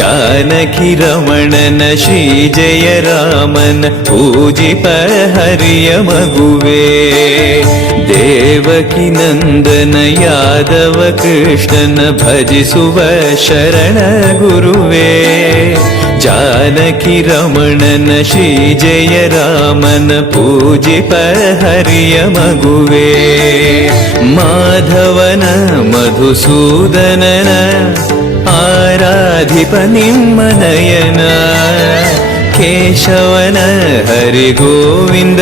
जानकी रमण न श्री जय रामन पूजि प मगुवे देवकी नन्दन यादव कृष्णन भजिसुव शरण गुरुवे। जनकी रमणन श्री जय रामन पूजि प मगुवे माधवन मधुसूदनन धिपनिम्मनयन केशवन हरिगोविन्द